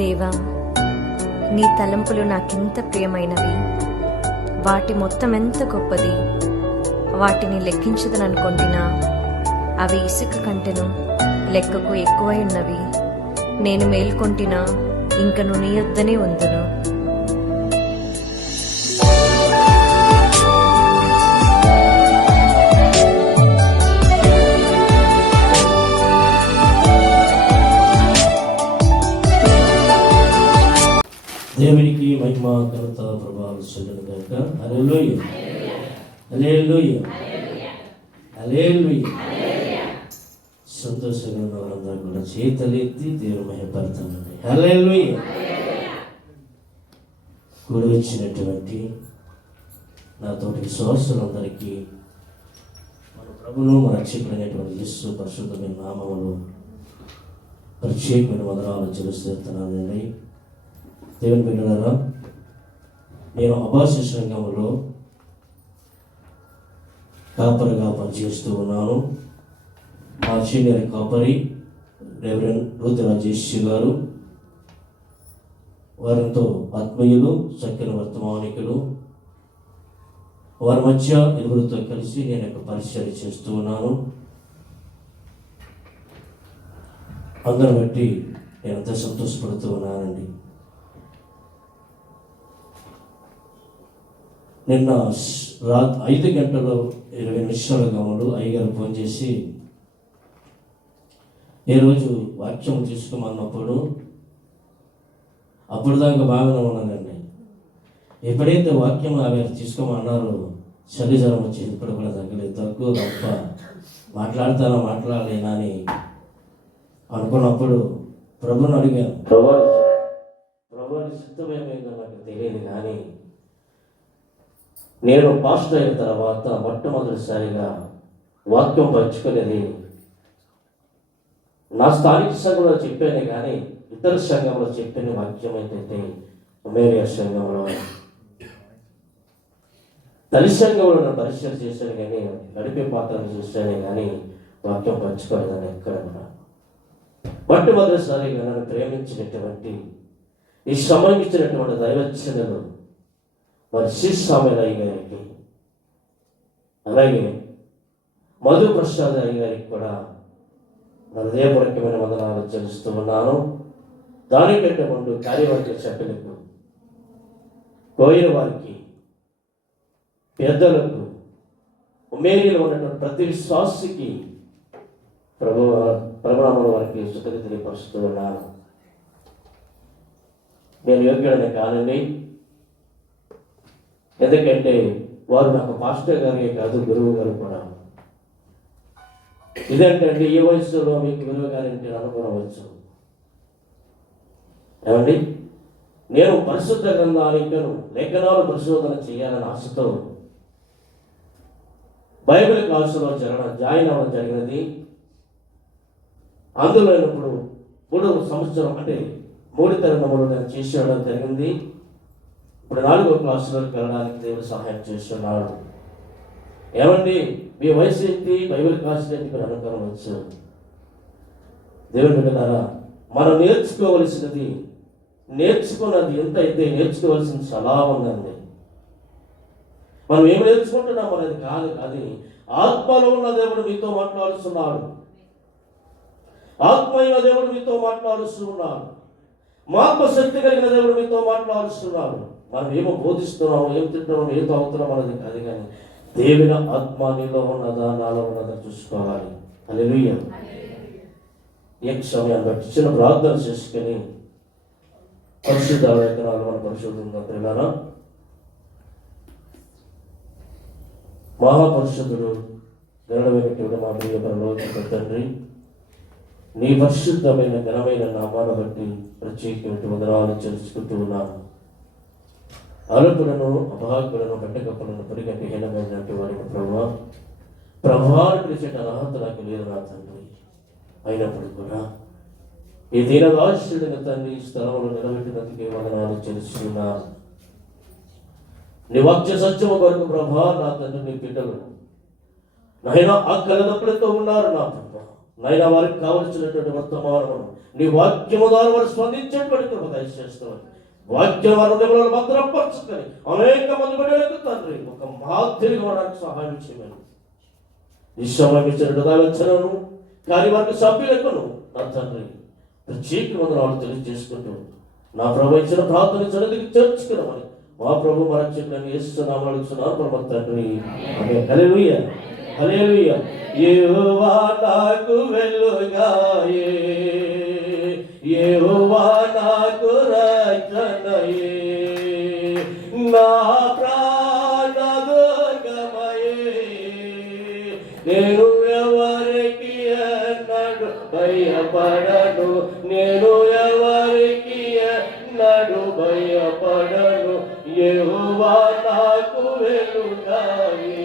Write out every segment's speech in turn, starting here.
దేవా, నీ తలంపులు నాకెంత ప్రియమైనవి, వాటి మొత్తం ఎంత గొప్పది. వాటిని లెక్కించదననుకొంటినా అవి ఇసుక కంటెను లెక్కకు ఎక్కువై ఉన్నవి. నేను మేల్కొంటినా ఇంకను నీ యొద్దనే ఉందును. దేవునికి మహిమ ఘనత ప్రభావం చెల్లును గాక. హల్లెలూయా, హల్లెలూయా, హల్లెలూయా. సంతోషంగా ఉన్న వాళ్ళందరూ కూడా చేతులెత్తి దేవుని మహిమపడతానండి. హల్లెలూయా. కూడి వచ్చినటువంటి నాతోటి విశ్వాసులందరికీ మన ప్రభువును మన రక్షకుడైనటువంటి యేసు పరిశుద్ధమైన నామములో ప్రత్యేకమైన వందనాలు చెల్లిస్తున్నానండి. దేవుని బిడ్డలారా, నేను అభాష సంఘంలో కాపరిగా పనిచేస్తూ ఉన్నాను. మా సీనియర్ కాపరి రెవరెండ్ రూత్ రాజేష్ గారు, వారితో ఆత్మీయులు, చక్కని వర్తమానికులు, వారి మధ్య ఇరువురితో కలిసి నేను యొక్క పరిచయం చేస్తూ ఉన్నాను. అందరం బట్టి నేను అంత సంతోషపడుతూ ఉన్నానండి. నిన్న 5:20 అయ్యగారు ఫోన్ చేసి ఏ రోజు వాక్యం తీసుకోమన్నప్పుడు అప్పుడు దాకా బాగానే ఉన్నానండి. ఎప్పుడైతే వాక్యం ఆమె తీసుకోమన్నారో చలిజలం వచ్చి ఇప్పుడు కూడా తగ్గలేదు. తక్కువ తప్ప మాట్లాడలేనా అని అనుకున్నప్పుడు ప్రభుని అడిగాను. ప్రభుని సిద్ధమేమైందో నాకు తెలియదు, కానీ నేను పాస్టర్ అయిన తర్వాత మొట్టమొదటిసారిగా వాక్యం పంచుకునేది నా స్థానిక సంఘంలో చెప్పాను, కానీ ఇతర సంఘంలో చెప్పిన వాక్యం ఏంటంటే ఉమేరియా సంఘంలో, తల్లి సంఘంలో నేను పరిచయం చేశాను, కానీ నడిపే పాత్రను చూశాను, కానీ వాక్యం పంచుకోలేదని ఎక్కడ కూడా. మొట్టమొదటిసారిగా నన్ను ప్రేమించినటువంటి ఈ సంబంధించినటువంటి దైవచనులు మరి శిస్సామెల అయ్య గారికి, అలాగే మధు ప్రసాద్ అయ్య గారికి కూడా నా హృదయపూర్వకమైన వందనాలు చెల్లిస్తూ ఉన్నాను. దానికంటే ముందు కార్యవర్గ సభ్యులకు, కోయిల వారికి, పెద్దలకు, ఉమేరిలో ఉన్నటువంటి ప్రతి విశ్వాసికి ప్రభునామముల వారికి శుభ్రత తెలియపరుస్తూ ఉన్నాను. నేను యోగ్యుడనే కానండి, ఎందుకంటే వారు నాకు పాస్టర్ గారే కాదు, గురువు గారు కూడా. ఇదేంటండి, ఈ వయసులో మీకు గురువు గారంటే అనుకోవచ్చు. ఏమండి, నేను పరిశుద్ధ గ్రంథానికను లేఖనాలు పరిశోధన చేయాలని ఆశతో బైబిల్ క్లాసులో జాయిన్ అవ్వడం జరిగినది. అందులో ఇప్పుడు 3వ సంవత్సరం అంటే 3 తరగతులు నేను చేసేయడం జరిగింది. ఇప్పుడు 4వ క్లాసులోకి వెళ్ళడానికి దేవుడు సహాయం చేస్తున్నాడు. ఏమండి, మీ వయసు ఏంటి, బైబిల్ క్లాస్ ఏంటి మీరు అనుకోవచ్చు. దేవుని బిడ్డలారా, మనం నేర్చుకున్నది ఎంత అయితే నేర్చుకోవాల్సింది చాలా ఉందండి. మనం ఏమి నేర్చుకుంటున్నాం అనేది కాదు, కానీ ఆత్మలో ఉన్న దేవుడు మీతో మాట్లాడుతున్నాడు. ఆత్మైన దేవుడు మీతో మాట్లాడుస్తున్నాడు. ఆత్మశక్తి కలిగిన దేవుడు మీతో మాట్లాడుస్తున్నాడు. మనం ఏమో బోధిస్తున్నాము, ఏం తింటున్నాము, ఏం తాగుతున్నాం అనేది కాదు, కానీ దేవుని ఆత్మ నీలో ఉన్నదా నాలో ఉన్నదా చూసుకోవాలి. హల్లెలూయా. ఈ సమయాన్ని బట్టి చిన్న ప్రార్థన చేసుకొని పరిశుద్ధ లేఖనాలు మనం పరిశోధించారా. మహాపరిశుద్ధుడు గణమైనటువంటి మా ప్రియ పరలోక తండ్రి, నీ పరిశుద్ధమైన ఘనమైన నామాన్ని బట్టి ప్రత్యేకమైన వందనాలు చెల్లించుకుంటూ ఉన్నాను. అలుపులను, అభాగ్యులను, గడ్డకప్పులను పరిగెట్టి హీనమైనటువంటి వారికి ప్రభావాన్ని పిలిచే అర్హత నాకు లేదు నా తండ్రి. అయినప్పుడు కూడా ఈ దీనదాసుడిని తండ్రి స్థలంలో నిలబెట్టినందుకే వందనాలు చెల్లిస్తున్నాను. నీ వాక్య సత్యము కొరకు ప్రభా నా తండ్రి, నీ బిడ్డలు నాయన ఆ కలదప్పులతో ఉన్నారు. నా ప్రభా నైనా వారికి కావలసినటువంటి వర్తమానము నీ వాక్యము ద్వారా వారు స్పందించేటువంటి కృప దయచేస్తామని వాక్యం వారి హృదయంలో భద్రపరచుకొని అనేక మంది బిడ్డలకు తండ్రి ఒక మాదిరిగా ఉండడానికి సహాయం చేయమని ఈ సమయం ఇచ్చిన దావచ్చలను కార్యవర్గ సభ్యులకును నా తండ్రి ప్రత్యేకమైన వాళ్ళు తెలియజేసుకుంటూ నా ప్రభు ఇచ్చిన ప్రార్థన చదివి చేర్చుకున్నామని మా ప్రభు మన చెప్పిన ఇస్తున్నాము అడుగుతున్నాను ప్రభు తండ్రి హల్లెలూయా హల్లెలూయా. యెహోవా నాకు వెలుగాయే, యెహోవా నాకు రక్షణయే, నా ప్రాణ దుర్గమయే, నేను ఎవరికి ఎన్నడు భయపడను, నేను ఎవరికి ఎన్నడు భయపడను. యెహోవా నాకు వెలుగాయే,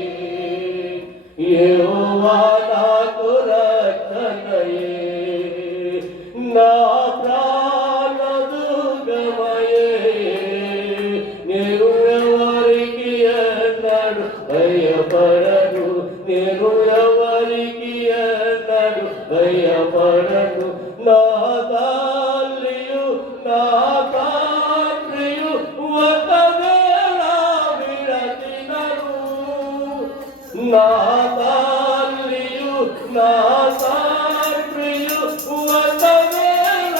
యెహోవా నాకు రక్షణయే, నా ప్రాణ దుర్గమయే, నేను ఎవరికి ఎన్నడు భయపడను, నేను ఎవరికి ఎన్నడు భయపడను. నా తల్లియు నా తండ్రియు ఒకవేళ విడచినను, నా తల్లియు నా తండ్రియు ఒకవేళ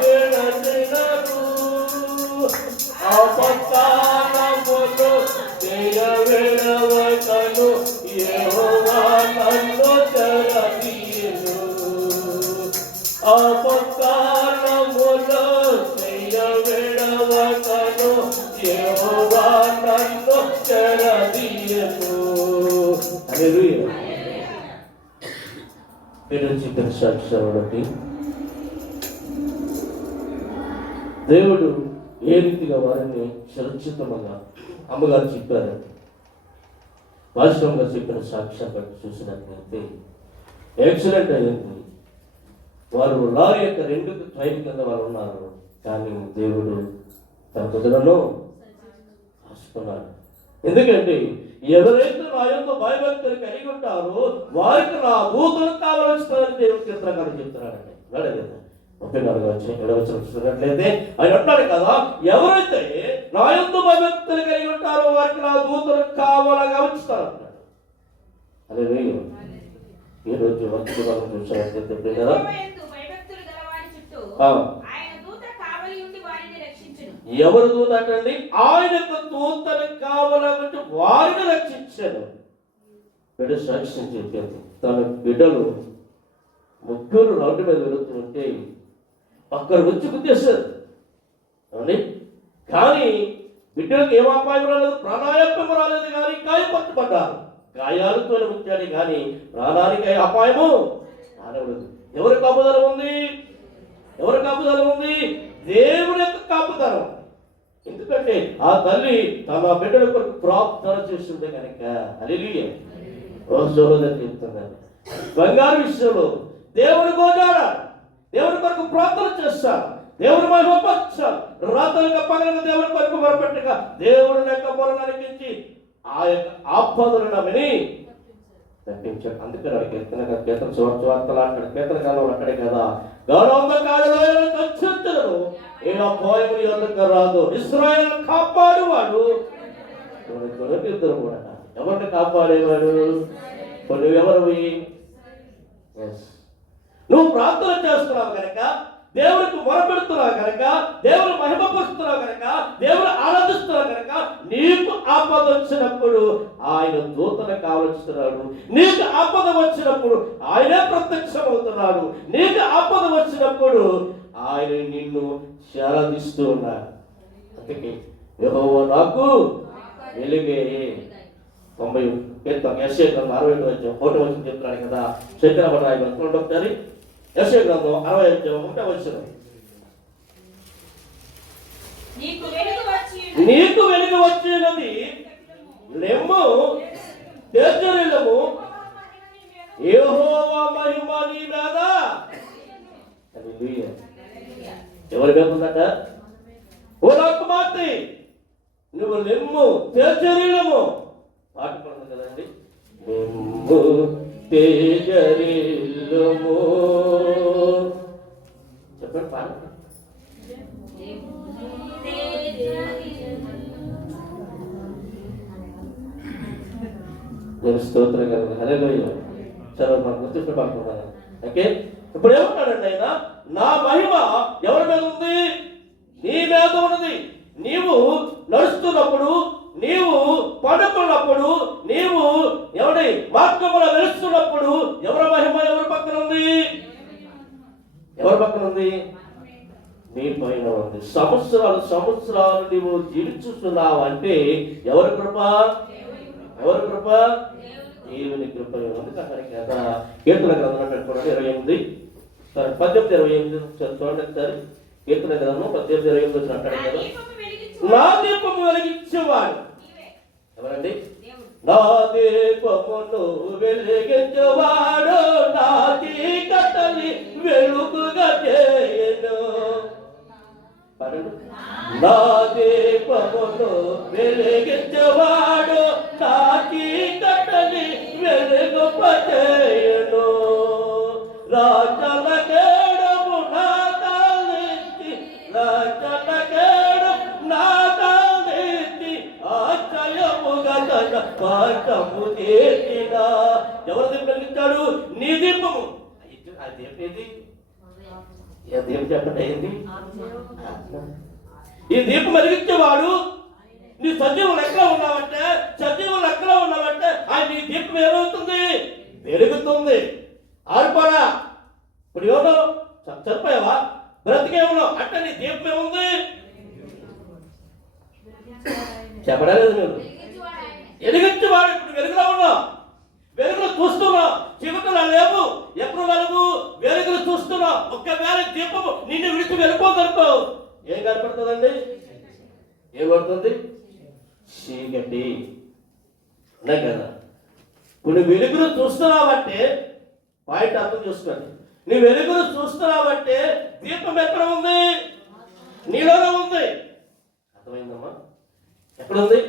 విడచినను, అపకారములు చేయవిడవకను, యెహోవా నన్ను చెరదీయును. అపకారములు చేయవిడవకను, యెహోవా నన్ను చెరదీయును. హల్లెలూయా. చెప్పిన సాక్ష్యం బట్టి దేవుడు ఏ రీతిగా వారిని సురక్షితంగా అమ్మగారు చెప్పారు. వాస్తవంగా చెప్పిన సాక్ష్యం బట్టి చూసినట్లయితే యాక్సిడెంట్ అయింది. వారు లారీ యొక్క 2 ట్రైన్ కింద వారు ఉన్నారు. కానీ దేవుడు తన కుదురను రాసుకున్నాడు. ఎందుకంటే ఎవరైతే నా యొక్క భయభక్తులు కలిగి ఉంటారో వారికి నా దూతలు కావలసినని దేవుడు చిత్రంగా చెప్తున్నాడండి. కదా 34 చూసినట్లయితే ఆయన అంటాడు కదా, ఎవరైతే నా యొక్క భయభక్తులు కలిగి ఉంటారో వారికి నా దూతలు కావాలగా ఉంచుతారు అన్నాడు. అదే ఈ రోజు భక్తులు మనం చూసినట్లయితే కదా ఎవరు దూత అంటండి? ఆయన యొక్క దూతలు కావాలంటే వారిని రక్షించాడు. బిడ్డ సాక్ష్యం చెప్పింది. తన బిడ్డలు 3 రోడ్డు మీద వెళుతుంటే అక్కడ వచ్చి గుద్దేశారు అండి. కానీ బిడ్డలకు ఏం అపాయం రాలేదు, ప్రాణాయాపం రాలేదు, కానీ గాయపరచబడ్డారు. గాయాలతో వచ్చాడు కానీ ప్రాణానికి అపాయము రాలేదు. ఎవరి కాపుదల ఉంది? ఎవరి కాపుదల ఉంది? దేవుని యొక్క కాపుదల. ఎందుకంటే ఆ తల్లి తన బిడ్డల కొరకు ప్రార్థన చేస్తుంటే కనుక హల్లెలూయా. సోదరులు చెప్తున్నాను, బంగారు విషయంలో దేవుని గోజాడ, దేవుని కొరకు ప్రార్థన చేస్తారు, దేవుని మహిమపరచాలి. రాత్రులుగా పగలుగా దేవుని కొరకు మొరపెట్టగా దేవుని యొక్క మొరనలికించి ఆ యొక్క ఆపదలను విని తప్పించాడు. అందుకని కీర్తన సువార్తలు అంటాడు, కీర్తన కాలంలో అంటాడు కదా, గౌరవంగా ఏ అపాయములు ఎవరికి రాదు, ఇశ్రాయేలు కాపాడువాడు. ఇద్దరు కూడా ఎవరిని కాపాడేవాడు? కొన్ని ఎవరివి? నువ్వు ప్రార్థన చేస్తున్నావు కనుక, దేవుడికి మొరపెడుతున్నావు కనుక, దేవుడు మహిమపరుస్తున్నావు కనుక, దేవుడు ఆరాధిస్తున్నావు కనుక, నీకు ఆపద వచ్చినప్పుడు ఆయన దూతను కావలస్తున్నాడు. నీకు ఆపద వచ్చినప్పుడు ఆయనే ప్రత్యక్షమవుతున్నాడు. నీకు ఆపద వచ్చినప్పుడు ఆయన నిన్ను శారదిస్తూ ఉన్నాడు. అందుకే యెహోవా నాకు వెలుగే. 90 యెషయా గ్రంథం 60 చెప్తున్నాడు కదా, శంకరపడ రాయబడి ఒకసారి యెషయా గ్రంథం 60 నీకు వెలుగు వచ్చినది, లెమ్ము తేజరిల్లము, యెహోవా మహిమ నీ మీద. హల్లెలూయా. ఎవరి మీద ఉందట? ఓ నా కుమార్తె, నువ్వు లెమ్ము తేజరిల్లము. పాట పడుతుంది కదండి, లెమ్ము తేజరిల్లము నిలుము. చెప్పండి పాట. నేను స్తోత్రం కదా. హల్లెలూయా. చదువు మనం గుర్తుంటే పడుతున్నాను. ఓకే, ఇప్పుడు ఏమంటాడండి ఆయన? నా మహిమ ఎవరి మీద ఉంది? నీ మీద ఉన్నది. నీవు నడుస్తున్నప్పుడు, నీవు పడుకున్నప్పుడు, నీవు ఎవరి మార్గంలో వెలుస్తున్నప్పుడు ఎవరి మహిమ ఎవరి పక్కన ఉంది? ఎవరి పక్కన ఉంది? నీ పైన ఉంది. సంవత్సరాలు నీవు జీవిస్తున్నావు అంటే ఎవరి కృప? ఎవరి కృప? దేవుని కృప. అందుకని కదా కీర్తన గ్రంథం పెట్టుకోండి 28 18 28 చూడండి సార్. కీర్తన గ్రంథం 18 28 వచ్చిన అంటాడు కదా, నా దీపము వెలిగించేవాడు ఎవరండి? నా దీపమును వెలిగించేవాడు నా చీకటిని వెలుగుగా చేయను. నా దీపమును వెలిగించేవాడు నా చీకటిని వెలుగుపచేయును. రాజల కేడము నా కాలించి, రాజల కేడము నా కాలించి ఆశ్చర్యముగా తన పాఠము చేసిన. ఎవరు దీపం వెలిగించాడు? నీ దీపము. ఆ దీపం ఏది? ఏ దీపం చెప్పండి ఏంది? ఈ దీపం వెలిగించేవాడు. నీ సజీవులు ఎక్కడ ఉన్నావంటే, సజీవులు ఎక్కడ ఉన్నావంటే ఆయన నీ దీపం ఏమవుతుంది? వెలుగుతుంది. ఆరిపోరా. ఇప్పుడు ఎవరు చనిపోయావా? బ్రతికే ఉన్నావు అంటే నీ దీపం ఏముంది? చెప్పలేదు మీరు. వెలిగించేవాడు. ఇప్పుడు వెలుగులో ఉన్నావు, వెలుగులు చూస్తున్నావు. చీకటిలో లేవు. ఎప్పుడు వెలుగు? వెలుగులు చూస్తున్నావు. ఒక్కవేళ దీపము నిన్ను విడిచి వెళ్ళిపోదనుకో ఏం కనపడుతుందండి? ఏం పడుతుంది? చీకటి. ఉన్నాయి కదా. ఇప్పుడు వెలుగును చూస్తున్నావంటే పాయింట్ అర్థం చేసుకోండి. నీ వెలుగును చూస్తున్నావంటే దీపం ఎక్కడ ఉంది? నీలోనే ఉంది. అర్థమైందమ్మా? ఎక్కడుంది?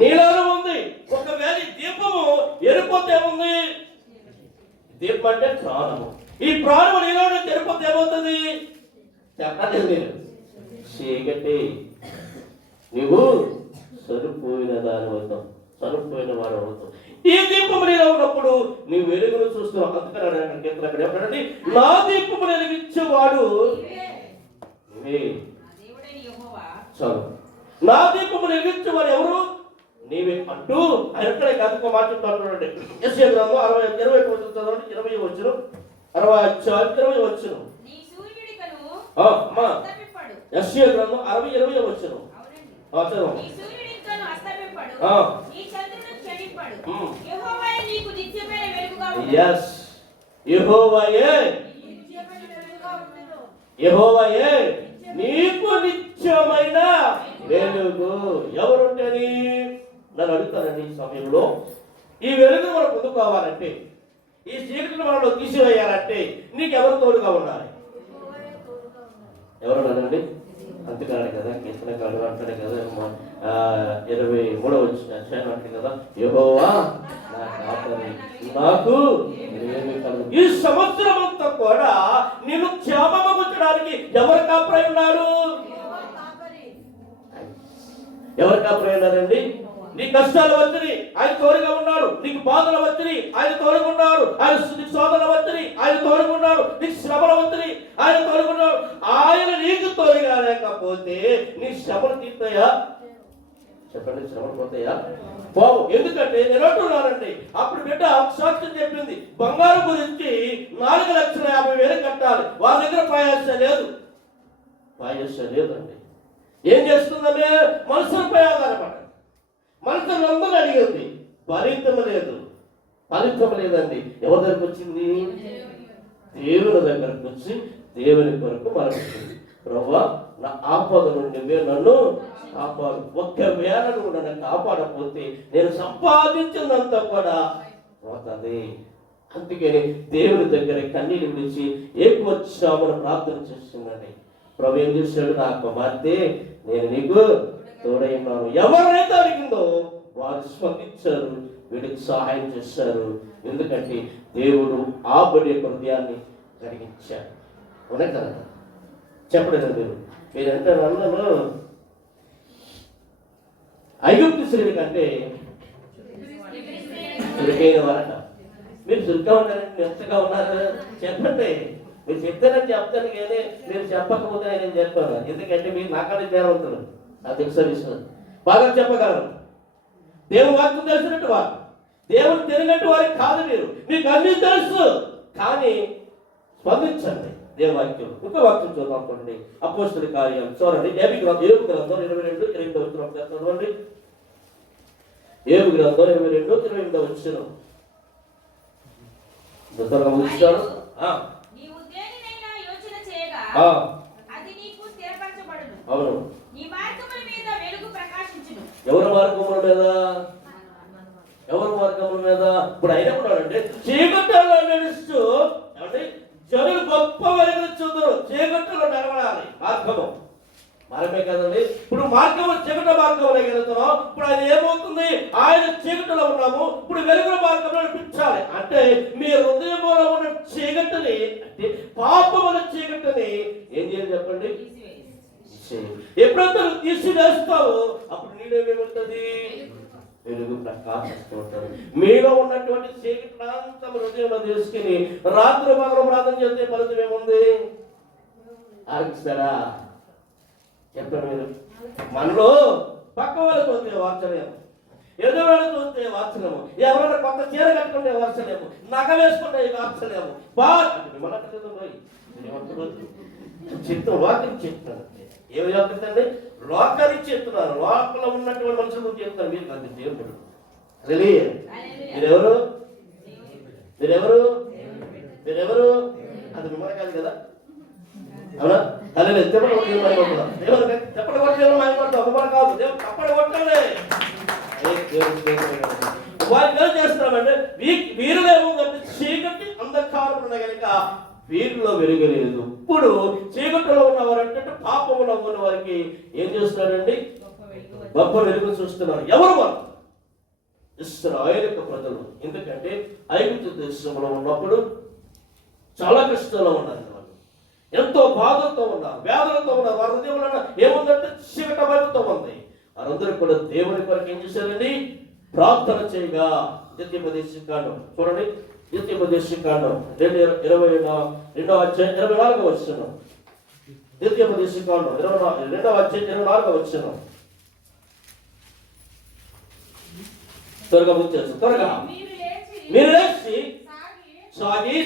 నీలోనే ఉంది. ఒకవేళ దీపము ఎరిపోతే ఏముంది? దీపం అంటే ప్రాణము. ఈ ప్రాణము నీలోనే ఎరిపోతే ఏమవుతుంది? చెప్పలేదు నేను. చీకటి. నువ్వు సరిపోయిన దాని అవుతావు, సరిపోయిన వాడు అవుతావు. ఈ దీపము నీలో ఉన్నప్పుడు నీవు వెలుగును చూస్తున్నావు. అందుకని కీర్తన అక్కడ ఏమంటాడండి? నా దీపము వెలిగించేవాడు నువ్వే. చాలు. నా దీపము వెలిగించేవాడు ఎవరు? నీవే అంటూ ఆయన ఎక్కడ కథకు మాట్లాడుతున్నాడు. యెషయా గ్రంథం 20 చదవండి. 20 వచ్చును 20 వచ్చును. అమ్మా యెషయా గ్రంథం 20 వచ్చును. చదవండి. యెహోవాయే నీకు నిత్యమైన వెలుగు. ఎవరుంటేని నన్ను అడుగుతానండి ఈ సమయంలో. ఈ వెలుగు మనం పొందుకోవాలంటే, ఈ చీకటిని మనలో తీసివేయాలంటే నీకెవరు తోడుగా ఉండాలి? ఎవరు అనండి? అంతేకాదు కదా. కీర్తనకారుడు అంటాడు కదా 23వ అధ్యాయం అంటే కదా, యెహోవా నా కాపరి, నాకు ఏమీ కలుగదు. ఈ సంవత్సరం అంతా కూడా నిన్ను క్షేమముంచడానికి ఎవరు కాపరి ఉన్నాడు? ఎవరు కాపరి ఉన్నారండి? నీ కష్టాలు వచ్చినాయి, ఆయన తోడుగా ఉన్నాడు. నీకు బాధలు వచ్చినాయి, ఆయన తోడుగా ఉన్నాడు. నీకు శోధనలు వచ్చినాయి, ఆయన తోడుగా ఉన్నాడు. నీకు శ్రమలు వచ్చినాయి, ఆయన తోడుగా ఉన్నాడు. ఆయన నీకు తోడుగా లేకపోతే నీ శ్రమలు తీర్తాయా? చెప్పండి, శ్రమలు పోతాయా? బాబు, ఎందుకంటే నేను అంటున్నానండి. అప్పుడు బిడ్డ సాక్ష్యం చెప్పింది, బంగారం గురించి 4,50,000 కట్టాలి. వాళ్ళ దగ్గర పాయస్య లేదండి. ఏం చేస్తుందంటే మనుషులపై ఆధారపడాలి. మనుషులందరూ అడిగింది, ఫలితం లేదండి. ఎవరి దగ్గరకు వచ్చింది? దేవుని దగ్గరకు వచ్చి దేవుని కొరకు మరణించింది. ప్రభువా, నా ఆపద నుండి మీరు నన్ను కాపాడు. ఒక్కవేళ నువ్వు నన్ను కాపాడకపోతే నేను సంపాదించినంత కూడా పోతుంది. అందుకని దేవుని దగ్గర కన్నీళ్ళు విడిచి ఏకవచ్చామని ప్రార్థన చేస్తుందండి. ప్రభు ఏం చేశాడు? నా కుమార్తె, నేను నీకు తోడై ఉన్నాను. ఎవరైతే అడిగిందో వారు స్పందించారు, వీడికి సహాయం చేశారు. ఎందుకంటే దేవుడు ఆబడి యొక్క హృదయాన్ని కలిగించాడు. అవునా కదా? చెప్పలేదు మీరు అంటే అందరూ ఐగుప్తు స్త్రీల కంటే చురుకైన వారట. మీరు చురుగ్గా ఉన్నారంటే మెత్తగా ఉన్నారు చెప్పండి. మీరు చెప్తానని చెప్తాను కానీ మీరు చెప్పకపోతే నేను చెప్పాను. ఎందుకంటే మీరు నాకన్నా జ్ఞానవంతులు, నాకు తెలుసా విషయం బాగా చెప్పగలరు. దేవుని వాక్యం తెలిసినట్టు వారు, దేవుని తెలియనట్టు వారికి కాదు. మీరు మీకు అన్నీ తెలుసు కానీ స్పందించండి దేవుని వాక్యం. ఇంకో వాక్యం చూద్దాం చూడండి. అపోస్తుల కార్యం చూడండి. ఏబు గ్రంథం 22:22 చదవండి. ఏబు గ్రంథం 22:22 వచ్చిన అవును. ఎవరి మార్గముల మీద? ఎవరి మార్గముల మీద? ఇప్పుడు అయినప్పుడు చీకట్లో నడుస్తూ అంటే జనులు గొప్ప వెలుగులు చూద్దరు. చీకట్లో నడవడాలి మార్గము మార్గమే కదండి. ఇప్పుడు మార్గము చీకట మార్గంలో వెళ్తున్నాం. ఇప్పుడు ఆయన ఏమవుతుంది? ఆయన చీకటిలో ఉన్నాము, ఇప్పుడు వెలుగుల మార్గంలో నడిపించాలి. అంటే మీ హృదయంలో ఉన్న చీకటిని, అంటే పాపముల చీకటిని ఏం చేయాలి చెప్పండి? ఎప్పుడైతే నువ్వు తీసివేస్తావో అప్పుడు నీడేమేముంటుంది? వెలుగు ప్రకాశిస్తూ ఉంటుంది. మీలో ఉన్నటువంటి చీకటి అంతా హృదయంలో తీసుకుని రాత్రి పగలు ప్రార్థన చేస్తే ఫలితం ఏముంది? ఆలోచిస్తారా? చెప్పండి మీరు. మనలో పక్క వాళ్ళు చూస్తే వార్చలేము, ఎదురు వాళ్ళు చూస్తే వార్చలేము, ఎవరైనా కొత్త చీర కట్టుకుంటే వార్చలేము, నగ వేసుకుంటే వార్చలేము. చిత్తం వాకింగ్ చెప్తున్నాను. ఏమి చెప్తుందండి? లోకానికి చెప్తున్నారు. లోకంలో ఉన్నటువంటి మనుషుల గురించి చెప్తున్నారు. మీరు కాదు, దేవుడు. మీరెవరు? మీరెవరు? మీరెవరు? అది మిమ్మల్ని కాదు కదా? అవునా? అదే చెప్పండి కొట్టడం చెప్పండి కొట్టడం మాయపడతాం. అభిమానం కాదు. దేవుడు తప్పని కొట్టాలి. వారికి ఏం చేస్తున్నామంటే వీరిలో ఏముందంటే చీకటి అంధకారం ఉన్నాయి కనుక వీరిలో వెలుగలేదు. ఇప్పుడు చీకటిలో ఉన్నవారంటే పాపంలో ఉన్న వారికి ఏం చేస్తున్నారండి? గొప్ప వెలుగు చూస్తున్నారు. ఎవరు వారు? ఇశ్రాయేలు యొక్క ప్రజలు. ఎందుకంటే ఐగుప్తు దేశంలో ఉన్నప్పుడు చాలా కష్టంలో ఉన్నారు. ఎంతో బాధలతో ఉన్నారు, వేదనతో ఉన్నారు. వారి హృదయంలో ఏముందంటే చీకట వైపుతో ఉంది. వారందరూ కూడా దేవుని కొరకు ఏం చేశారండి? ప్రార్థన చేయగా. ద్వితీయోపదేశకాండం చూడండి. ద్వితీయోపదేశకాండం 22:24 వచనం. ద్వితీయోపదేశకాండం 22:24 త్వరగా ముచ్చేసి త్వరగా మీరు లేచి సాగి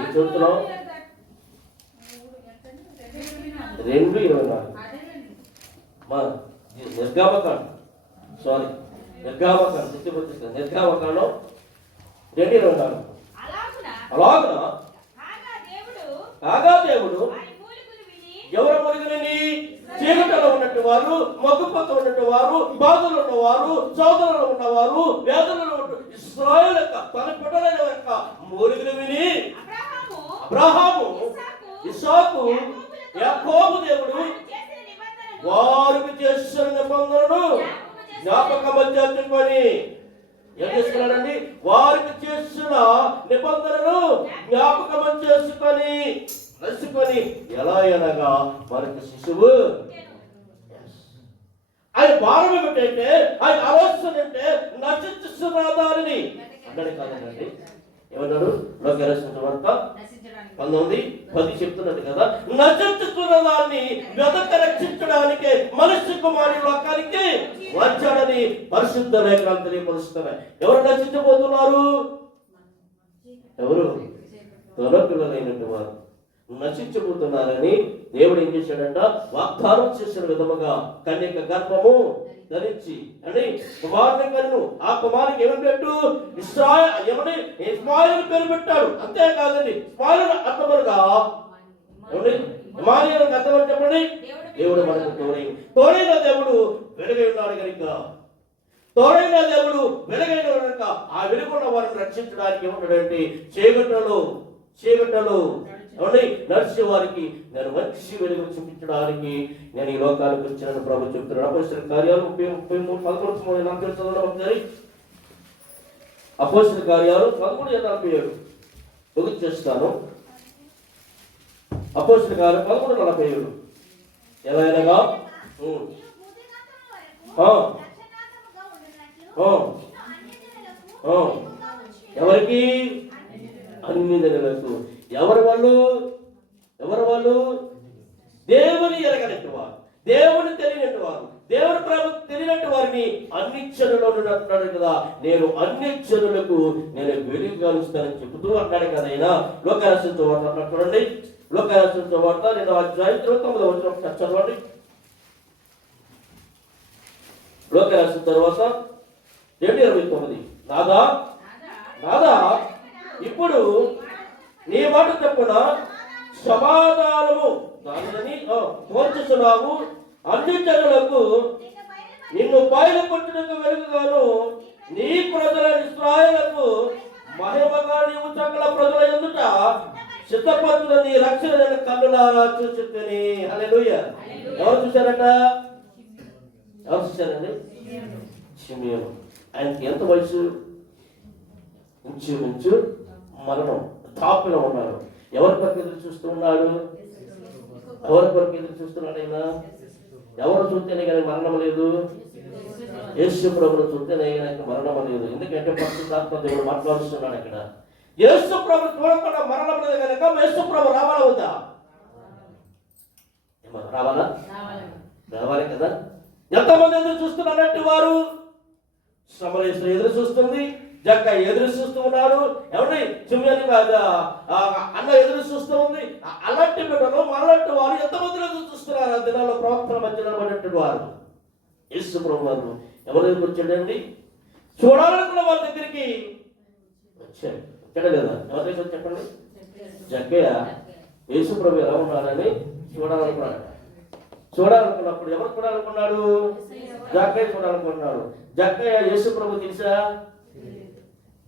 ఏం చూస్తున్నాం? 2:24 నిర్గామకాండం. సారీ, నిర్గామకాండం 2:24 అలాగున కాగా దేవుడు ఎవరు మొరుగునని? చీకటిలో ఉన్నట్టు వారు, మగ్గుపతో ఉన్నట్టు వారు, బాధలు ఉన్నవారు, సోదరులు ఉన్నవారు, వేదనలు ఉన్న ఇశ్రాయేలు యొక్క తన బిడ్డలైన యొక్క మూలుగులు విని అబ్రహాము, ఇస్సాకు, యాకోబు దేవుడు వారికి చేసిన నిబంధనను జ్ఞాపకం చేసుకొని ఏం చేసుకున్నాడండి? వారికి చేసిన నిబంధనను జ్ఞాపకం చేసుకొని ఎలా అనగా వారికి శిశువు. ఆయన భారం ఏమిటంటే, ఆయన ఆలోచన అంటే నశించున్నదానిని అన్నాడు కాదండి. ఏమన్నాడు? లోకరక్షణ 19:10 చెప్తున్నది కదా, నశించుతున్నదాన్ని వెదక రక్షించడానికి మనిషి కుమారుడు లోకానికి వచ్చాడని పరిశుద్ధ లేఖనాలు తెలియపరుస్తున్నాయి. ఎవరు నశించబోతున్నారు? ఎవరు? త్వర పిల్లలైనట్టు వారు నశించబోతున్నారని దేవుడు ఏం చేశాడంట? వాగ్దానం చేసిన విధముగా కన్యక గర్భము ధరించి అని కుమారుని కన్ను. ఆ కుమారునికి ఏమని పెట్టు? ఇస్మాయిల్ పేరు పెట్టాడు. అంతేకాదండి, ఇస్మాయిల్ అర్థములుగా ఇమానుయేలు అర్థం చెప్పండి. దేవుడు మనకు తోడైన దేవుడు వెలుగై ఉన్నాడు కనుక, తోడైన దేవుడు వెలుగైన కనుక ఆ వెలుగున్న వారిని రక్షించడానికి ఏమంటాడంటే చీకటలు నడిచే వారికి నేను మంచి వెలుగు చూపించడానికి నేను ఈ లోకానికి వచ్చిన ప్రభు చెప్తున్నాను. అపోస్తలుల కార్యాలు 33:11 అపోస్తలుల కార్యాలు 13:47 ముగించి చేస్తాను. అపోస్తలుల కార్యాలు 13:47 ఎలా అనగా ఎవరికి? అన్ని జనులకు. ఎవరు వాళ్ళు? దేవుని ఎరగనట్టు వారు, దేవుని తెలియనట్టు వారు, దేవుని ప్రేమ తెలియనట్టు వారిని అన్ని జనులలో అంటున్నాడు కదా. నేను అన్ని జనులకు నేను వెలుగుగా ఉంచుతానని చెబుతూ అంటాడు కదా. ఆయన లోకారాష్ట్రంతో వార్త చూడండి. లోకారాష్ట్రంతో వార్త 2వ అధ్యాయం 9వ వచనం చదవండి. లోకారాష్ట్రం తర్వాత 2:29 నాదా ఇప్పుడు నీ మాట తప్పున సమాధానము దానిని కోరుచున్నావు. అన్ని జనులకు నిన్ను బయలుపరచుటకు వెలుగుగాను నీ ప్రజల ఇశ్రాయేలుకు మహిమగా నీవు సకల ప్రజల ఎదుట సిద్ధపరచున నీ రక్షణ కన్నులారా చూచుకొని. హల్లెలూయా. ఎవరు చూశారండి? షిమియోను. ఆయనకి ఎంత వయసు? ఇంచుమించు మరణం తాపులో ఉన్నాడు. ఎవరి కొరకు ఎదురు చూస్తున్నాడు? ఆయన ఎవరు చూస్తేనే కానీ మరణం లేదు? యేసు ప్రభువును చూస్తేనే ఆయనకు మరణం లేదు. ఎందుకంటే పరిశుద్ధాత్మ దేవుడు మాట్లాడుతున్నాడు ఇక్కడ. యేసు ప్రభు చూడకుండా మరణం లేదు కనుక యేసు ప్రభు రావాలా వద్దా? రావాలి కదా. ఎంతమంది ఎదురు చూస్తున్నట్టు వారు? సమరయేశ్వరు ఎదురు చూస్తుంది, జక్కయ్య ఎదురు చూస్తూ ఉన్నాడు. ఎవరి చిమ్యాని అన్న ఎదురు చూస్తూ ఉంది. అలాంటి బిడ్డలు అలాంటి వారు ఎంతమంది ఎదురు చూస్తున్నారు? ఆ దినాల్లో ప్రవక్తల మధ్యలో పడినట్టు వారు. యేసు ప్రభు వారు ఎవరి దగ్గరికి వచ్చాడండి? చూడాలనుకున్న వాళ్ళ దగ్గరికి వచ్చాడు కదా. ఎవరి దగ్గర చెప్పండి? జక్కయ్య యేసు ప్రభు ఎలా ఉన్నాడని చూడాలనుకున్నప్పుడు ఎవరు చూడాలనుకున్నాడు? జక్కయ్య చూడాలనుకున్నాడు. జక్కయ్య యేసు ప్రభు తెలుసా?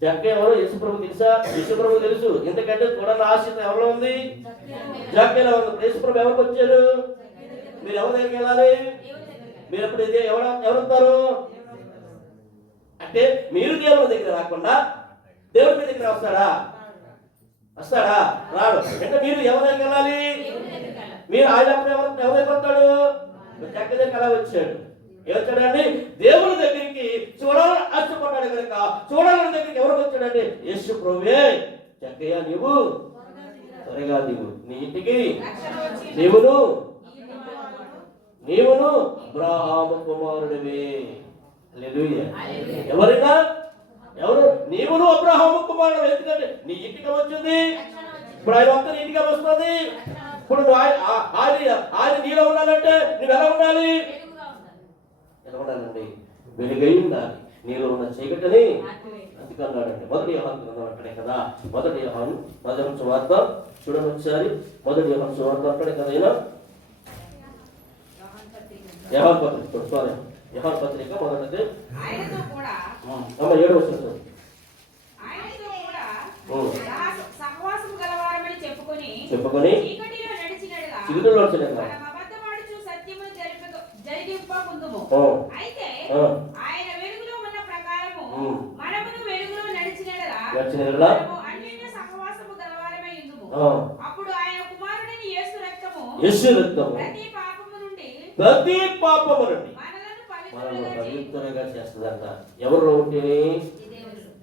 జక్కయ్య ఎవరు? యేసు ప్రభు తెలుసా? యేసు ప్రభు తెలుసు. ఎందుకంటే చూడాలని ఆశ ఎవరిలో ఉంది? జక్కయ్యలో ఉంది. యేసు ప్రభు ఎవరికి వచ్చారు? మీరు ఎవరి దగ్గరికి వెళ్ళాలి? మీరు ఎప్పుడు ఎవరుంటారు అంటే మీరు దేవుని దగ్గర రాకుండా దేవుడి మీ దగ్గర వస్తాడా? రాడు. అంటే మీరు ఎవరి దగ్గరికి వెళ్ళాలి? మీరు ఆయన ఎవరి దగ్గర వస్తాడు? జక్కయ్య దగ్గర అలా వచ్చాడు. ఏమొచ్చాడండి? దేవుని దగ్గరికి చూడాలని ఆశపడ్డాడు కనుక చూడాలని దగ్గరికి ఎవరికి వచ్చాడంటే యేసు ప్రభువే. జక్కయ్య నీవు త్వరగా నీ ఇంటికి నీవును అబ్రాహాము కుమారుడివే. హల్లెలూయా. ఎవరు? నీవును అబ్రాహాము కుమారుడు. ఎందుకంటే నీ ఇంటికి వచ్చింది. ఇప్పుడు ఆయన వస్తే నీ ఇంటికి వస్తుంది. ఇప్పుడు ఆయన నీలో ఉండాలంటే నువ్వు ఎలా ఉండాలి? ఉండాలండి, వెలుగై ఉండాలి. నీలో ఉన్న చీకటిని అందుకన్నాడండి. 1 యోహాను గ్రంథం అంటాడే కదా. 1 యోహాను 10వ సువార్త చూడండి ఒకసారి. 1 యోహాను సువార్త అంటాడే కదా. యోహాను పత్రిక మొదటిది 7వ వచనం చెప్పుకొని చీకటిలో నడిచినట్లా ఆయన వెలుగులో ఉన్న ప్రకారము మనమును వెలుగులో నడిచినడలా అన్యోన్య సహవాసము గలవారమై ఉందుము. అప్పుడు ఆయన కుమారుడైన యేసు రక్తము ప్రతి పాపము నుండి మనలను పవిత్రంగా చేస్తుందంట. ఎవరు ఉంటేనే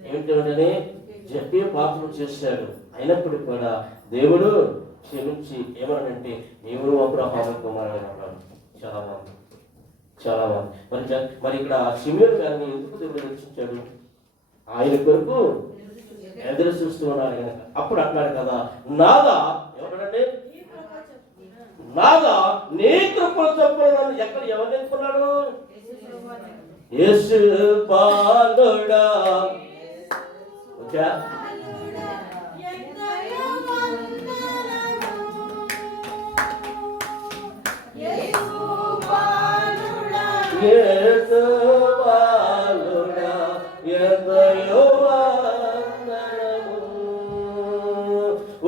ఏమిటంటే చెప్పి పాపము చేశాడు. అయినప్పటికీ కూడా దేవుడు క్షమించి ఏమనంటే నీవు అబ్రాహాము కుమారుడు అన్నాడు. చాలా బాగుంది. మరి ఇక్కడ షిమియోను గారిని ఎందుకు దేవుడు రక్షించాడు? ఆయన కొరకు ఎదురు చూస్తూ ఉన్నాడు కనుక. అప్పుడు అంటున్నాడు కదా, నాదా ఏమన్నాడంటే నాదా నీ కృపణ చొప్పున నన్ను ఎక్కడ ఎవరు ఎత్తుకున్నాడు? యేసు బాలుడా. ఓకే, యేసు బాలుడా ఎంతయో వందనము.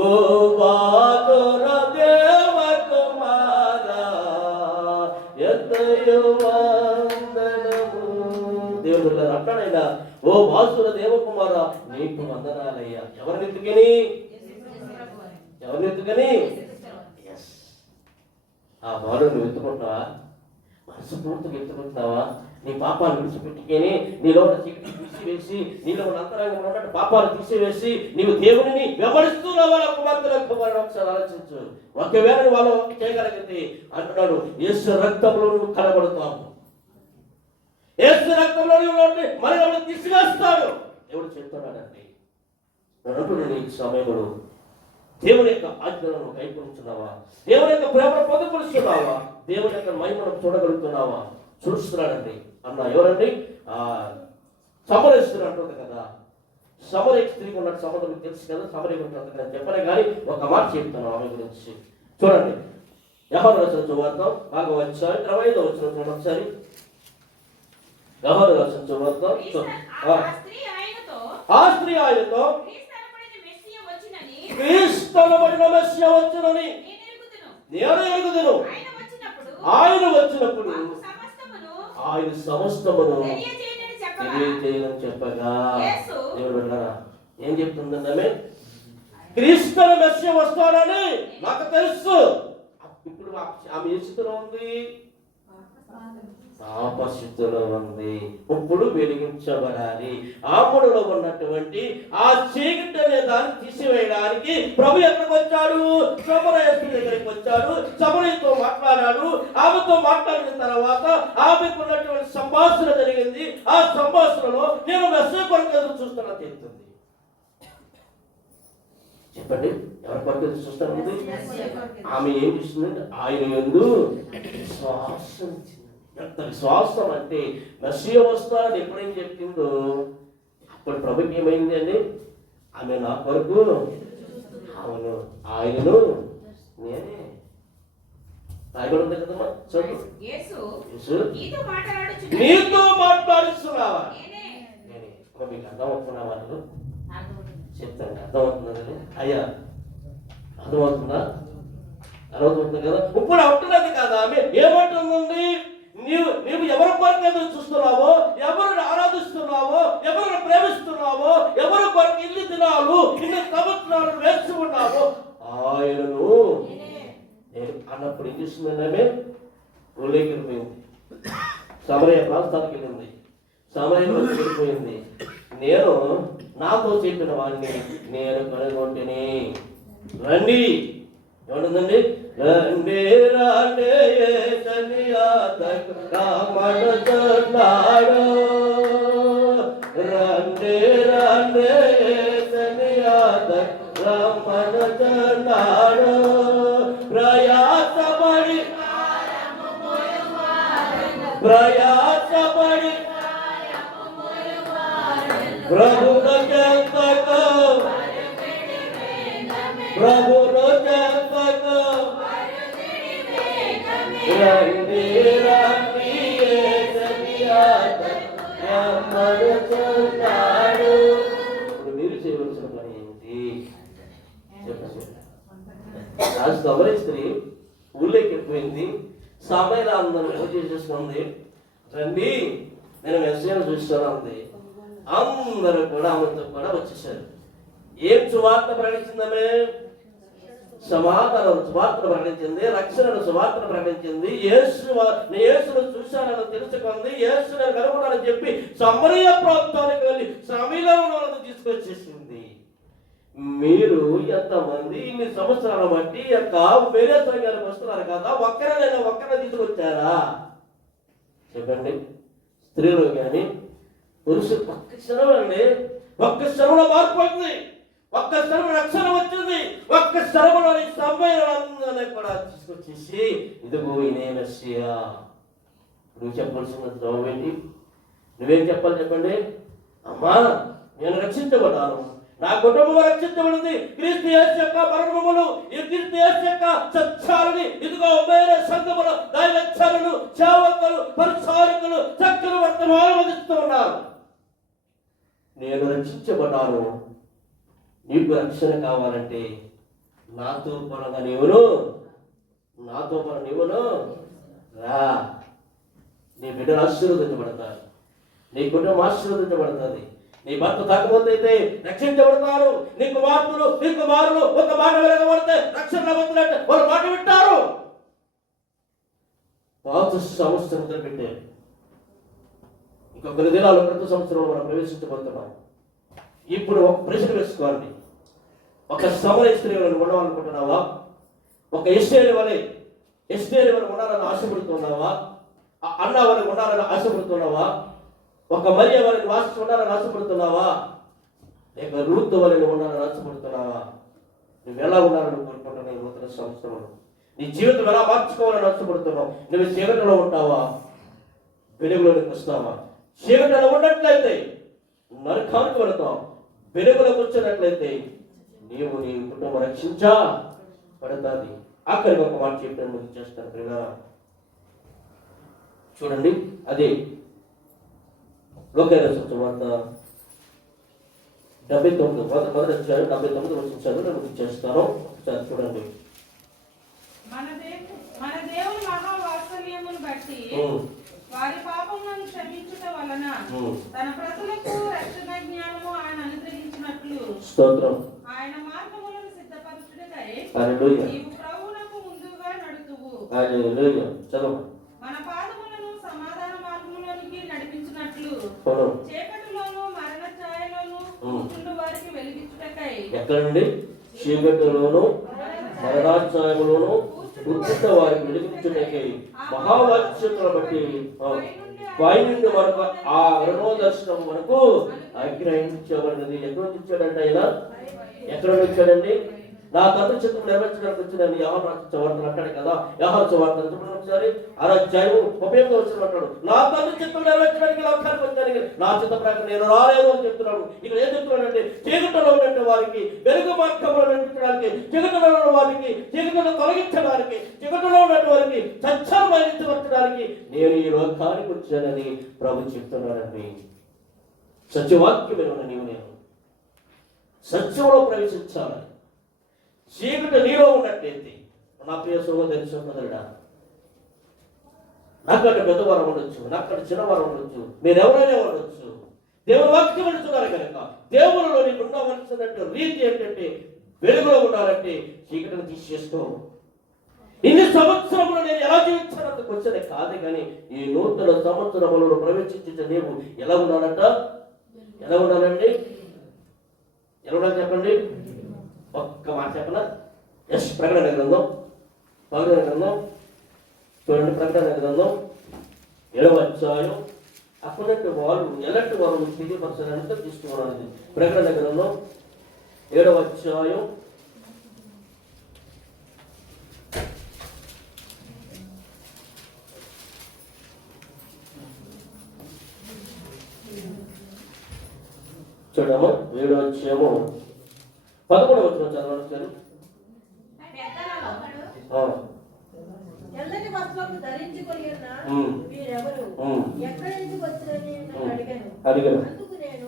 ఓ బాలుర దేవ కుమారా ఎంతయో వందనము. దేవుడు అంటాడైనా ఓ ఓ వాసుల దేవకుమార నీకు వందనాలయ్యా. ఎవరిని ఎత్తుకని? ఎవరిని ఎత్తుకని? ఆ బాలు నువ్వు ఎత్తుకుంటున్నావా? మనస్ఫూర్తిగా ఎత్తుకుంటున్నావా? నీ పాపాలు విడిచిపెట్టుకొని నీలో ఉన్న చీకటి తీసివేసి నీలో ఉన్న అంతరంగంలో ఉన్నట్టు పాపాలు తీసివేసి నీవు దేవుడిని వెంబడిస్తున్నావా? కుమార్తెలకు ఒకసారి ఆలోచించు. ఒకవేళ వాళ్ళు చేయగలిగితే అంటున్నాడు, యేసు రక్తంలో నువ్వు కనబడతావు, యేసు రక్తంలో మనల్ని తీసివేస్తాడు. దేవుడు చెప్తున్నాడండి. నన్ను నీకు సమయంలో దేవుని యొక్క ఆజ్ఞలను కైకొలుచున్నావా? దేవుని యొక్క ప్రేమను పొందుపరుస్తున్నావా? దేవుని యొక్క మహిమను చూడగలుగుతున్నావా? చూస్తున్నాడండి అన్న. ఎవరండి? సమరేశ్వరుడు అంటుంది కదా. సమరేఖ స్త్రీకి ఉన్నట్టు సంబంధం మీకు తెలుసు కదా. సమరేఖ ఉంటుంది కదా చెప్పలే, కానీ ఒక మాట చెప్తాను ఆమె గురించి. చూడండి, యోహాను రాసిన సువార్త 4:25 చూడండి ఒకసారి. యోహాను రాసిన సువార్త. ఆ స్త్రీ ఆయనతో క్రీస్తునబడిన మెస్సియా వచ్చునని నేను ఎరుగుదును. ఆయన వచ్చినప్పుడు ఆయన సమస్తమును తెలియజేయని చెప్పగా దేవుడు అన్నారా? ఏం చెప్తుందండి ఆమె? క్రీస్తున మెస్సియా వస్తాడని నాకు తెలుసు. ఇప్పుడు ఆమె ఏ స్థితిలో ఉంది? పాపస్థితిలో ఉంది. ఇప్పుడు వెలిగించబడాలి. ఆముడులో ఉన్నటువంటి ఆ చీకటి అనే దాన్ని తీసివేయడానికి ప్రభు ఎక్కడికి వచ్చాడు? సమరయస్సు దగ్గరికి వచ్చాడు. సమరయతో మాట్లాడాడు. ఆమెతో మాట్లాడిన తర్వాత ఆమెకు ఉన్నటువంటి సంభాషణ జరిగింది. ఆ సంభాషణలో నేను మెస్సియా కొరకు ఎదురు చూస్తున్నా చెప్తుంది. చెప్పండి, ఎవరి కొరకు ఎదురు చూస్తానండి? ఆమె ఏం చేస్తుందంటే ఆయన యందు విశ్వాసం ఇచ్చింది. ఎంత విశ్వాసం అంటే మెస్సియా వస్తాడని ఎప్పుడేం చెప్పిందో అప్పుడు ప్రభుకి ఏమైంది అండి? ఆమె నా కొరకు, అవును ఆయనను నేనే రాయబడింది కదమ్మా. చదువు. నీతో మాట్లాడుతున్నావా? నేనే. మీకు అర్థమవుతున్నావా? చెప్తాను, అర్థమవుతుంది అయ్యా, అర్థమవుతుందా? అర్థమవుతుంది కదా. ఇప్పుడు అంటున్నది కదా ఆమె ఏమంటుందండి? నీవు ఎవరి కొరకు ఎదురు చూస్తున్నావో, ఎవరిని ఆరాధిస్తున్నావో, ఎవరిని ప్రేమిస్తున్నావో, ఎవరి కొరకు ఇన్ని దినాలు ఇన్ని సంవత్సరాలు వేచి ఉన్నావో ఆయనను నేను అన్నప్పుడు ఏం చేస్తుందండి? ఆమె ఊళ్ళోకి వెళ్ళిపోయింది. సమరయ ప్రాంతానికి వెళ్ళింది. సమయంలో వెళ్ళిపోయింది. నేను నాతో చెప్పిన వాడిని నేను కనుగొంటిని. రండి, ఏమంటుందండి? రండి రండి రామడుతున్నాడు. రండి రండి రామడుతున్నాడు. ప్రయాసపడి ప్రభును చెంతకు రండి రండి రమ్మడుతున్నాడు. ఇప్పుడు మీరు చేయవలసిన పని ఏంటి చెప్పండి. సమరయ స్త్రీ ఊళ్ళోకి వెళ్ళిపోయింది. సమయం అందరూ పూజ చేసుకుంది. రండి నేను మెస్సియాను చూస్తాను అంది. అందరూ కూడా ఆమెతో కూడా వచ్చేసారు. ఏం సువార్త ప్రకటించిందమే? సమాధానం సువార్తను ప్రకటించింది. రక్షణను సువార్తను ప్రకటించింది. యేసును చూశానని తెలుసుకుంది. యేసును కనుగొనాలని చెప్పి సమరయ ప్రాంతానికి వెళ్ళి సమీరంలో తీసుకొచ్చేసింది. మీరు ఎంతమంది ఇన్ని సంవత్సరాల బట్టి యొక్క వేరే సంఘానికి వస్తున్నారు కదా, ఒక్కరిని తీసుకొచ్చారా? చెప్పండి. స్త్రీలు కానీ పురుషులు ఒక్క క్షణం అండి, ఒక్క క్షణంలో మార్పు వచ్చింది. ఒక్క స్థలం రక్షణ వచ్చింది. ఒక్క స్థలంలోని సభ్యులందరినీ కూడా తీసుకొచ్చేసి ఇదిగో ఈయనే మెస్సియా. నువ్వు చెప్పాల్సిన జవాబు ఏంటి? నువ్వేం చెప్పాలి చెప్పండి? అమ్మా నేను రక్షించబడ్డాను, నా కుటుంబం రక్షించబడింది. క్రీస్తు యేసు యొక్క మరణములు, ఈ క్రీస్తు యేసు యొక్క సత్యాలని ఇదిగో వేరే సంఘములు దైవచరులు, సేవకులు, పరిచారకులు చక్కని వర్తమానం అందిస్తూ ఉన్నారు. నేను రక్షించబడ్డాను. నీకు రక్షణ కావాలంటే నాతో పనుగా నీవును రా. నీ బిడ్డలు ఆశీర్వదించబడతారు, నీ కుటుంబం ఆశీర్వదించబడుతుంది, నీ భర్త తాకపోతే రక్షించబడతారు. నీ కుమారులు ఒక మాట వెలగబడితే రక్షణ పొందినట్టు వాళ్ళు మాట వింటారు. పాత సంవత్సరం మొదలుపెట్టారు. ఇంకా కొన్ని దినాలు క్రితం సంవత్సరంలో మనం ప్రవేశించబోతున్నాం. ఇప్పుడు ఒక ప్రశ్న వేసుకోండి. ఒక సమరయ స్త్రీ వలె ఉండాలనుకుంటున్నావా? ఒక ఎస్టేల్ వలె ఉండాలని ఆశపడుతున్నావా? అన్న వలె ఉండాలని ఆశపడుతున్నావా? ఒక మరియ వలె ఉండాలని ఆశపడుతున్నావా? లేక రూతు వలె ఉండాలని ఆశపడుతున్నావా? నువ్వు ఎలా ఉండాలని కోరుకుంటున్నావు? నూతన సంవత్సరంలో నీ జీవితం ఎలా మార్చుకోవాలని ఆశపడుతున్నావు? నువ్వు చీకటిలో ఉంటావా? వెలుగులోకి వస్తావా? చీకటిలో ఉన్నట్లయితే నరకానికి వెళతావు. వెలుగులోకి వచ్చినట్లయితే నీవు నీ కుటుంబం రక్షించబడతాది. ఆఖరికి ఒక మాట చెప్పడం ముందు చేస్తాను ప్రియులారా. చూడండి, అదే లోకాయన వార్త 79 మొదటి అధ్యాయం 79 వచ్చిన నేను చేస్తాను. ఒకసారి చూడండి. మన దేవుని మహావాత్సల్యమును బట్టి వారి పాపములను క్షమించుట వలన తన ప్రజలకు రక్షణ జ్ఞానము ఆయన అనుగ్రహించినట్లు స్తోత్రం. ఆయన మార్గములను సిద్ధపరచుటకై హల్లెలూయా. నీవు ప్రభువునకు ముందుగా నడుతువు. హల్లెలూయా. చదవండి. మన పాదములను సమాధాన మార్గములోనికి నడిపించినట్లు చీకటిలోను మరణ ఛాయలోను కూర్చుండు వారికి వెలిగించుటకై. ఎక్కడండి? చీకటిలోను మరణాఛాయములోను కూర్చుంట వారికి వెలిగించుటకై మహావాక్యతను బట్టి పైనుండి వరకు ఆ అరుణోదర్శనం వరకు ఆగ్రహించబడినది. ఎక్కడ వచ్చాడంటే ఆయన ఎక్కడ వచ్చాడండి? నా తండ్రి చిత్రం నెరవేర్చడానికి వచ్చిందని యోహాను రాసిన వార్తలు అంటాడు కదా. యోహాను సువార్త ఒకసారి 6:38 అంటాడు, నా తండ్రి చిత్రం నెరవేర్చడానికి లోకానికి వచ్చాను, నా చిత్త ప్రకారం నేను రాలేదు అని చెప్తున్నాడు. ఇక్కడ ఏం చెప్తున్నాడంటే చీకటిలో ఉన్నట్టు వారికి వెలుగు మార్గంలో నడిపించడానికి, చీకటిలో ఉన్న వారికి చీకటిలో తొలగించడానికి, చీకటిలో ఉన్నట్టు వారికి సత్యాన్ని బయలుపరచడానికి నేను ఈ లోకానికి వచ్చానని ప్రభు చెప్తున్నాడండి. సత్యవాక్యమైన నీవు నేను సత్యంలో ప్రవేశించాలని. చీకటి నీలో ఉన్నట్లయితే నా ప్రియ సహోదరి సహోదరుడా, నాకంటే పెద్దవారు ఉండొచ్చు, నాకంటే చిన్నవారు ఉండొచ్చు, మీరు ఎవరైనా ఉండొచ్చు. దేవుని వాక్యం అంటున్నారు కనుక దేవునిలో నీకు ఉండవలసినట్టు రీతి ఏంటంటే వెలుగులో ఉండాలంటే చీకటిని తీసేసుకో. ఇన్ని సంవత్సరములు నేను ఎలా జీవించాలందుకు వచ్చేది కాదు, కానీ ఈ నూతన సంవత్సరములను ప్రవేశించే నీవు ఎలా ఉండాలంట? ఎలా ఉండాలండి? ఎలా ఉండాలి చెప్పండి? ఒక్క మాట చెప్పనా? ప్రకటన గ్రంథం చూడండి. ప్రకటన గ్రంథం 7వ అధ్యాయం. అప్పుడంటే వాళ్ళు ఎలాంటి వాళ్ళు తెలియపరచాలంటే తీసుకోవడానికి. ప్రకటన గ్రంథం 7వ అధ్యాయం 7వ అధ్యాయము 11వ వచనం చదవండి. ఎల్లటి వస్త్రము ధరించుకొని ఉన్న మీరెవరు? ఎక్కడి నుంచి వచ్చారని అడిగాను. అందుకు నేను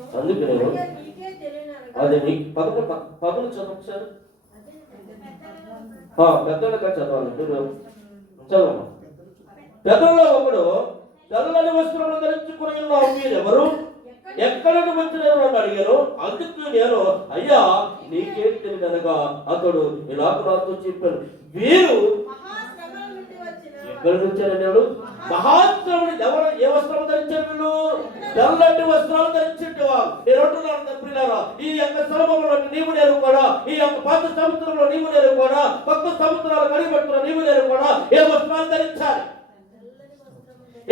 నీకే తెలియను. అదే నీకు పదకొండు చదువు ఒకసారి. పెద్దగా చదవాలి. చదవమ్మా. పెద్దల్లో ఒకడు తెల్లని వస్త్రములు ధరించుకుని ఉన్నావు మీరెవరు? ఎక్కడ వచ్చినారు అని అడిగాను. అందుకు నేను అయ్యా నీకేం తెలియదనగా అతడు ఇలా నాతో చెప్పాను, వీరు ఎక్కడి నుంచి వచ్చారు? మహాశ్రముడు. ఎవరు ఏ వస్త్రం ధరించారు? వీళ్ళు తెల్లటి వస్త్రాలు ధరించేవారు. నేను అంటున్నాను ప్రియులారా, ఈ యొక్క స్థలంలో నీవు నేను కూడా, ఈ యొక్క పాత సముద్రంలో నీవు నేను కూడా, కొత్త సముద్రాలు కడిగిపెట్టుకున్న నీవు నేను కూడా ఏ వస్త్రాలు ధరించాలి?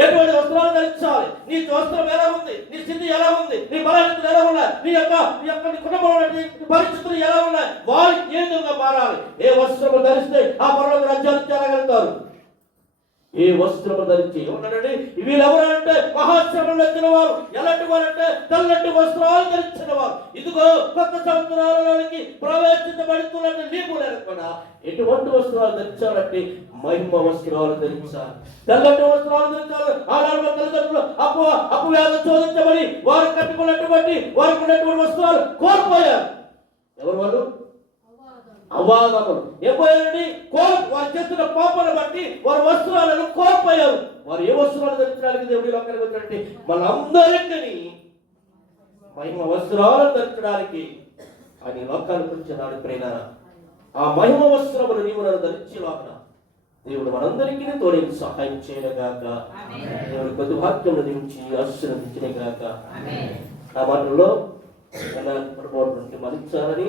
ఎటువంటి వస్త్రాలు ధరించాలి? నీ వస్త్రం ఎలా ఉంది? నీ స్థితి ఎలా ఉంది? నీ బలహీనతలు ఎలా ఉన్నాయి? నీ యొక్క కుటుంబంలో పరిస్థితులు ఎలా ఉన్నాయి? వారికి ఏ విధంగా మారాలి? ఏ వస్త్రము ధరిస్తే ఆ పరలోక రాజ్యాన్ని చేరగలుగుతారు? ఏ వస్త్రము ధరించి ఉన్నాడండి? వీళ్ళు ఎవరంటే మహాశ్రమంలో వచ్చిన వారు. ఎలాంటి వారంటే తెల్లటి వస్త్రాలు ధరించిన వారు. ఇదిగో కొత్త సంవత్సరాలలోనికి ప్రవేశించబడుతున్నట్టు నీకు లేకుండా ఎటువంటి వస్త్రాలు ధరించాలంటే మహిమ వస్త్రాలు ధరించాలి, తెల్లటి వస్త్రాలు ధరించాలి. ఆనాడు తల్లిదండ్రులు అపవ్యాధి శోధించబడి వారు కట్టుకున్నటువంటి వారికి ఉన్నటువంటి వస్త్రాలు కోల్పోయారు. ఎవరు వాళ్ళు? అవాదములు. ఏపోయారండి? వారు చేస్తున్న పాపను బట్టి వారి వస్త్రాలను కోల్పోయారు. వారు ఏ వస్త్రాలు ధరించడానికి దేవుడి లోకానికి వచ్చారంటే మనందరికీ మహిమ వస్త్రాలను ధరించడానికి ఆయన ఈ లోకానికి వచ్చినాడు ప్రేరణ. ఆ మహిమ వస్త్రములు నీవు నన్ను ధరించి లోకన దేవుడు మనందరికీ తోడే సహాయం చేయగాక. దేవుడు కొద్ది వాక్యం దించి ఆశీర్వదించినగాక. ఆ మాటల్లో పడిపోవడానికి మరించాలని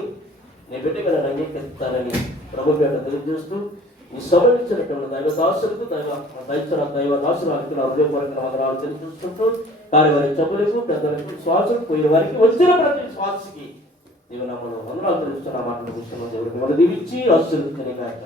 నీ బిడ్డగా నన్ను అంగీకరిస్తానని ప్రభు పేట తెలియజేస్తూ ఈ సమయించినటువంటి దైవదాసులకు దైవదాసులకు నా హృదయపూర్వక వందనాలు తెలియజేస్తుంటూ వారి చెప్పులకు పెద్దలకు శ్వాసకు పోయిన వారికి వచ్చిన ప్రతి శ్వాసకి దేవుడు నమ్మను వందనాలు తెలుస్తున్న మాటలు కూర్చున్న దేవుడికి మనం దీవించి ఆశీర్వదించని గాక.